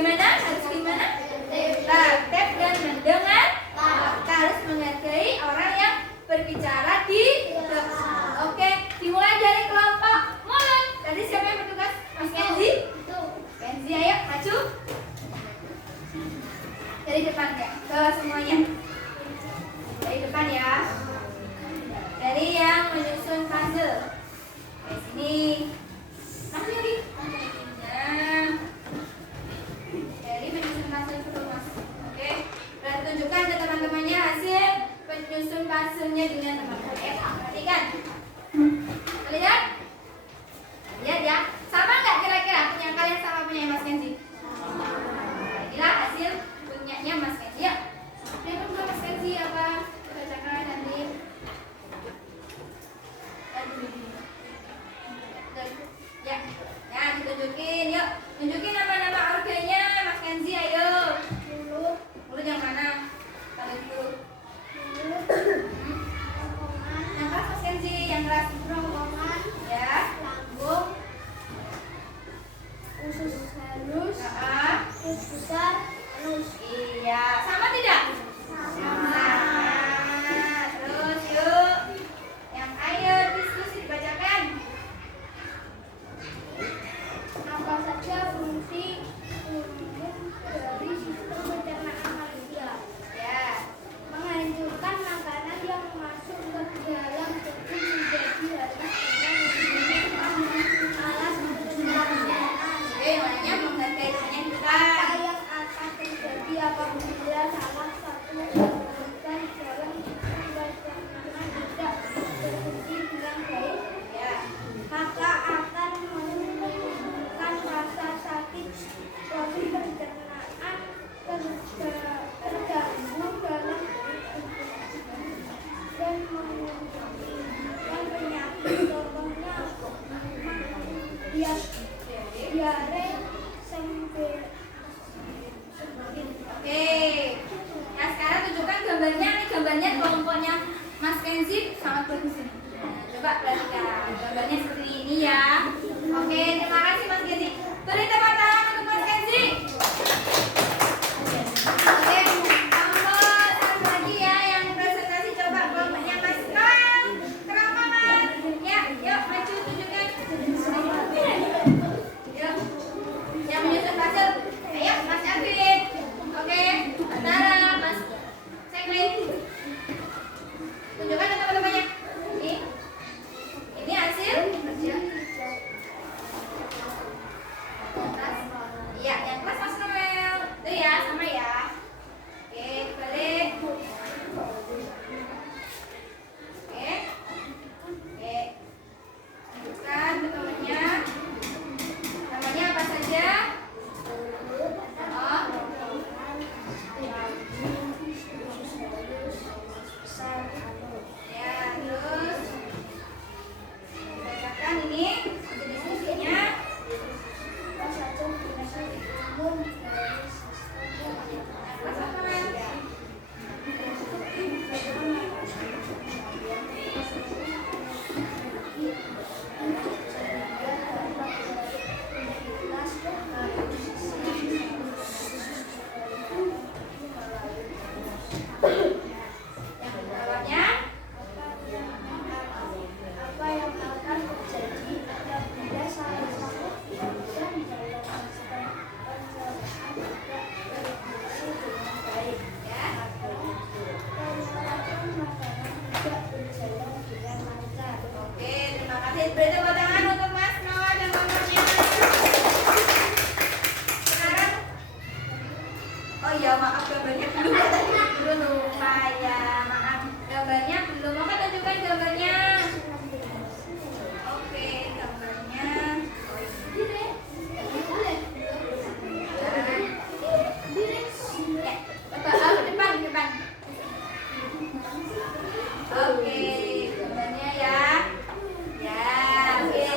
bagaimana? Harus gimana? Tertib dan mendengar. Kita harus menghargai orang yang berbicara di depan. Oke, dimulai dari kelompok mulut. Tadi siapa yang bertugas? Mas Kenzi? Kenzi, ayo maju. Dari depan ya, bawah semuanya. Dari depan ya. Dari yang menyusun puzzle. Oke, sini. Maju lagi. Nah. Dari menyusun puzzle dulu, Mas. Oke. Dan tunjukkan ke teman-temannya hasil penyusun puzzle-nya dengan teman-teman. Perhatikan. Lihat? Lihat ya. Sama nggak kira-kira punya kalian sama punya Mas Kenzi? Nah, inilah hasil punyanya Mas Kenzi. Ya. Lihat dulu Mas Kenzi apa? Bacakan nanti. Ya. Ya, ditunjukin. Yuk, tunjukin nama-nama organnya Mas Kenzi. Ayo. Mulut yang mana? Kalian dulu. Yang keras Mas Kenzi, yang keras kerongkongan, ya, lambung, Usus halus, usus besar, halus. iya, sama tidak? Sama. Terus yuk, yang ayo diskusi dibacakan. Apa saja fungsi umum dari sistem pencernaan manusia? Ya, Menghancurkan makanan yang masuk ke dalam tubuh menjadi halus dengan alas pencernaan. oke, yang lainnya menghargai juga. Apa yang akan terjadi apabila salah satu organ dalam sistem pencernaan tidak berfungsi dengan baik? Ya, Maka akan menimbulkan rasa sakit, proses pencernaan terganggu dalam dan menimbulkan penyakit, contohnya diare, oke. Nah, sekarang tunjukkan gambarnya. Ini gambarnya kelompoknya Mas Kenzi sangat bagus ini. Nah, coba perhatikan gambarnya seperti ini ya. Oke, terima kasih Mas Kenzi. Beri tepuk tangan untuk Mas Kenzi. Oke, kelompok satu lagi ya yang presentasi, coba kelompoknya Mas Noel. Kerongkongan. Ya, yuk maju tunjukkan. Yuk. Yang menyusun puzzle. Ayo Mas Erwin. Oke, Antara Mas Seklin. Tunjukkan ke teman-temannya. Ini hasil kerja. Iya, yang kelas Mas Noel. Itu ya, sama ya. Oke, balik. Oke. Oke. Tunjukkan ke temannya. Namanya apa saja? Oh. Ya, terus bacakan ini hasil diskusinya. apa saja fungsi umum dari sistem Mas Noel. Yang bawahnya. apa yang akan terjadi apabila salah satu organ dalam sistem pencernaan tidak berfungsi dengan baik? Ya. Penyerapan makanan tidak berjalan dengan lancar. Oke, terima kasih. Beri tepuk tangan untuk Mas Noah dan temannya. Sekarang, oh iya maaf gambarnya belum ya tadi. Belum lupa ya, maaf. Gambarnya belum. Mau tunjukkan gambarnya? Oke, gambarnya. Ya, Bapak, depan, depan. Oke, gambarnya ya. Ya, oke.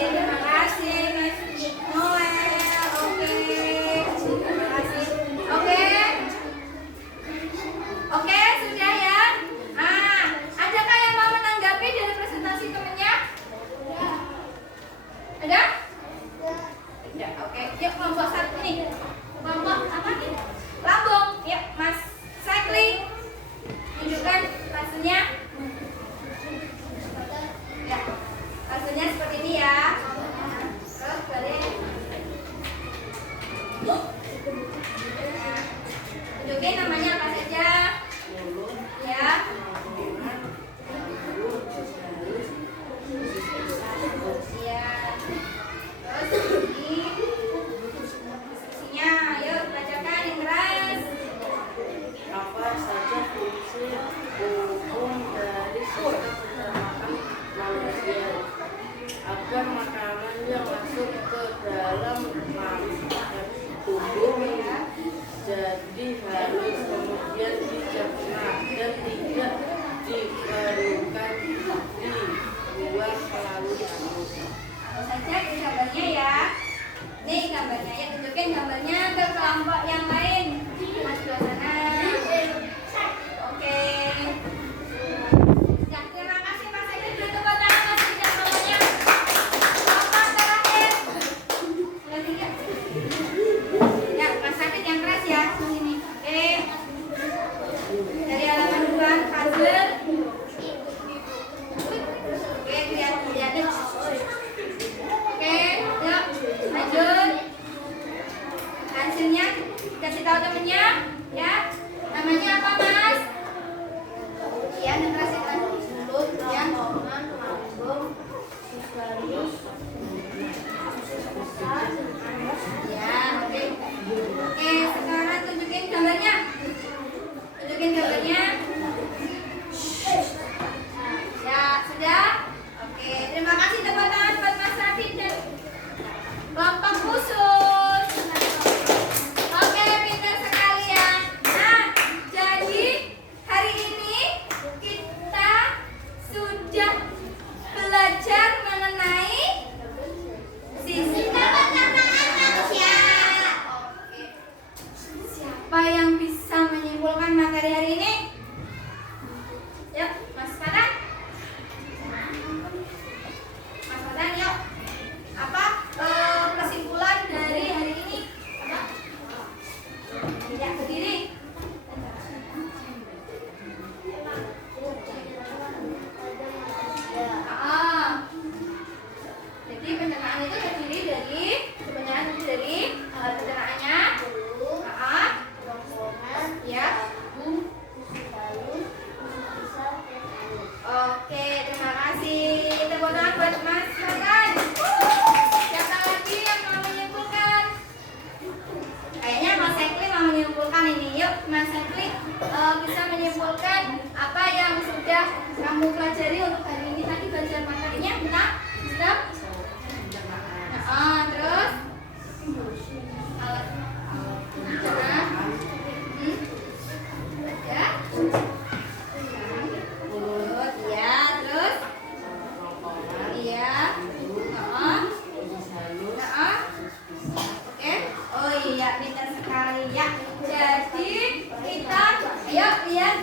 sudah kamu pelajari untuk hari ini. Tadi belajar materinya tentang sistem terus alat ya mulut ya, terus iya oke. Oh iya, pintar sekali ya. Jadi kita ayo lihat,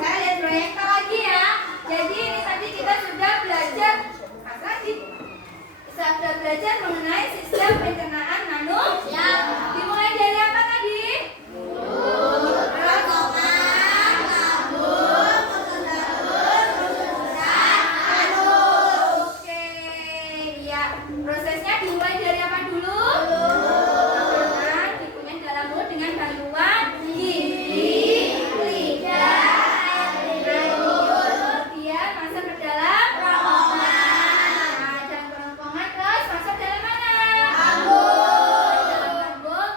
saya lihat proyektor lagi ya. Jadi ini tadi kita sudah belajar mengenai sistem pencernaan manusia. Dimulai dari apa tadi? Oke, ya. Prosesnya dimulai dari apa dulu? Makanan dikunyah dalam mulut dengan bantuan gigi, lidah, kemudian masuk ke dalam kerongkongan. Nah, dan kerongkongan terus masuk dalam mana? Dalam lambung.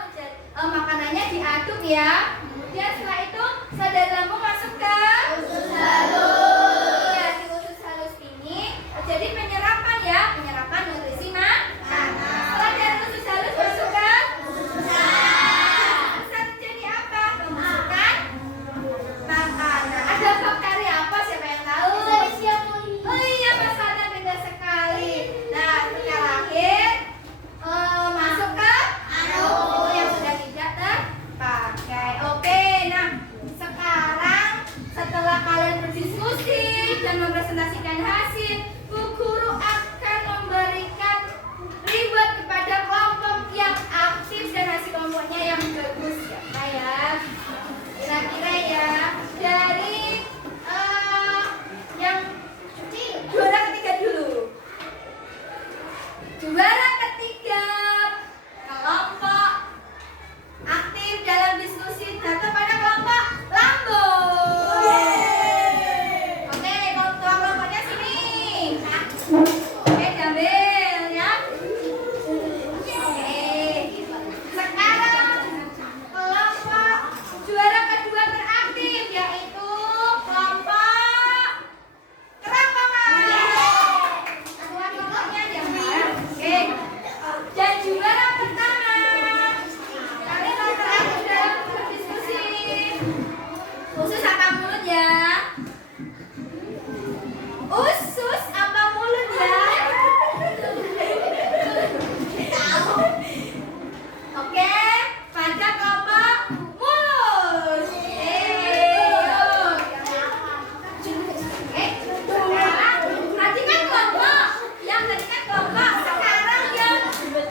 Makanannya diaduk ya. Kemudian setelah itu dari lambung masuk ke usus halus. Ya, di usus halus ini terjadi penyerapan ya, penyerapan nutrisi makanan. Setelah dari usus halus masuk ke usus terjadi apa? Pemasukan makanan. Ada bakteri apa? Siapa yang tahu? Oh iya, Mas Fadlan, pintar sekali. Nah, terakhir masuk ke yang sudah tidak terpakai. Oke, nah sekarang setelah kalian berdiskusi dan mempresentasikan hasil, Bu Guru akan memberikan reward kepada kelompok yang aktif dan hasil kelompoknya yang bagus. Siapa ya? Kira-kira ya dari yang juara ketiga dulu. Juara ketiga kelompok aktif dalam diskusi data pada kelompok lambung. Oke, kelompoknya sini. Oke, diambil ya. Oke. Sekarang kelompok juara kedua teraktif yaitu kelompok kerongkongan. Kelompoknya diambil. Oke. Dan juara pertama kalian teraktif dalam berdiskusi. Usus apa mulut ya? Usus apa mulut ya? Oke, pada kelompok mulut. Tadi kan kelompok, sekarang yang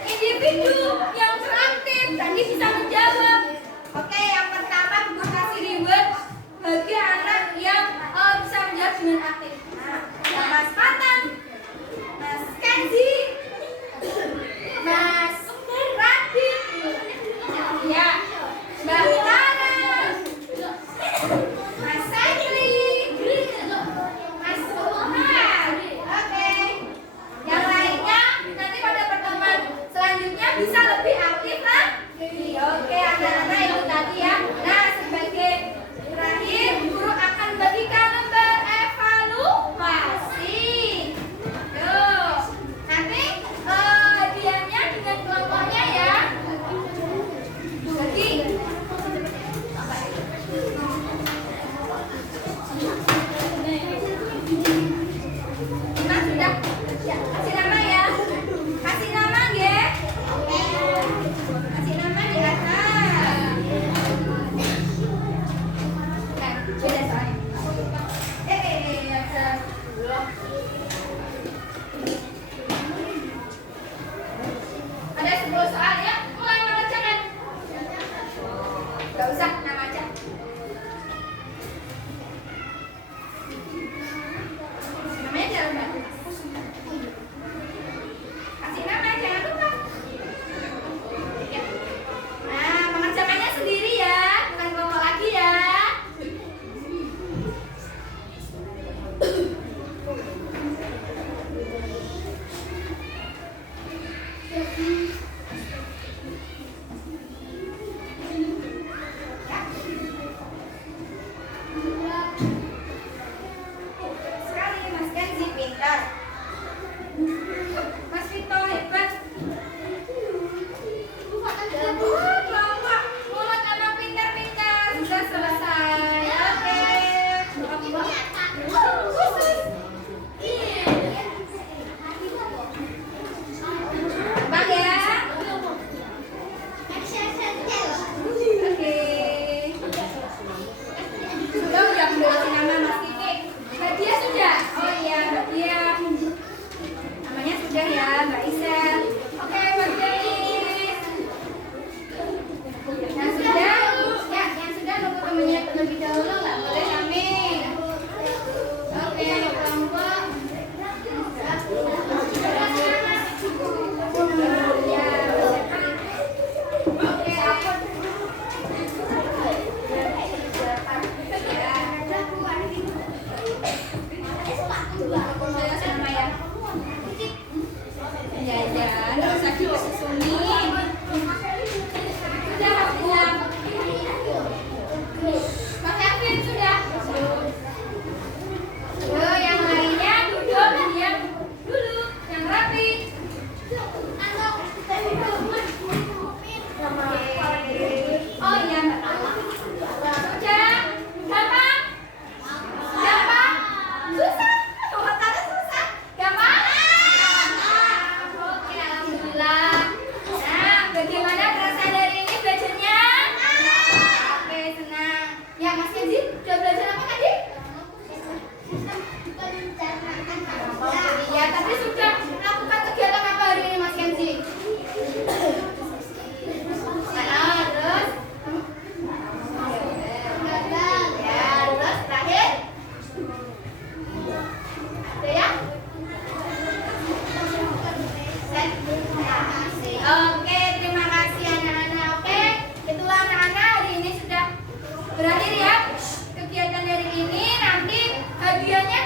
individu yang teraktif tadi bisa menjawab. Oke, yang pertama Bu kasih reward bagi anak yang bisa menjawab dengan aktif. Nah, Mas Fatan, Mas Kenzi, Mas Radit, ya, Mbak Tara, Mas Sandri, Mas Muhammad. Oke, yang lainnya nanti pada pertemuan selanjutnya bisa lebih aktif lagi. Oke, anak-anak itu tadi ya. Nah, sebagai terakhir, guru akan bagikan lembar evaluasi.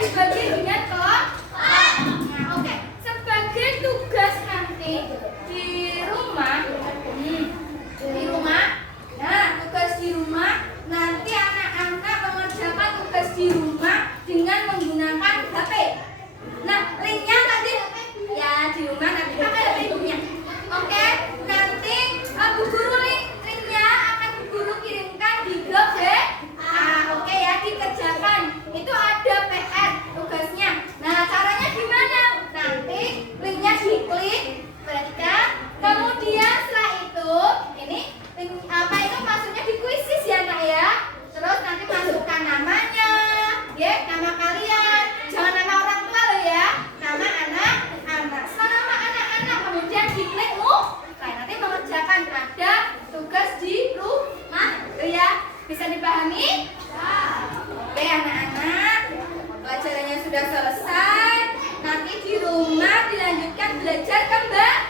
dibagi dengan kelompok. Nah, oke. Sebagai tugas nanti di rumah, nah tugas di rumah nanti anak-anak mengerjakan tugas di rumah dengan menggunakan HP. Nah, linknya nanti ya di rumah nanti pakai HP ibunya. Oke, nanti Bu Guru linknya akan Bu Guru kirimkan di grup WA. Oke ya, dikerjakan. Itu ada PR tugasnya. Nah, caranya gimana? Nanti linknya diklik, perhatikan. Kemudian setelah itu, ini link apa itu maksudnya di kuisis ya nak ya. Terus nanti masukkan namanya, ya nama kalian. Jangan nama orang tua loh ya. Nama anak-anak. Setelah nama anak-anak kemudian diklik nanti mengerjakan ada tugas di rumah. Itu ya. Bisa dipahami? Oke anak-anak, pelajarannya sudah selesai. Nanti di rumah dilanjutkan belajar kembali.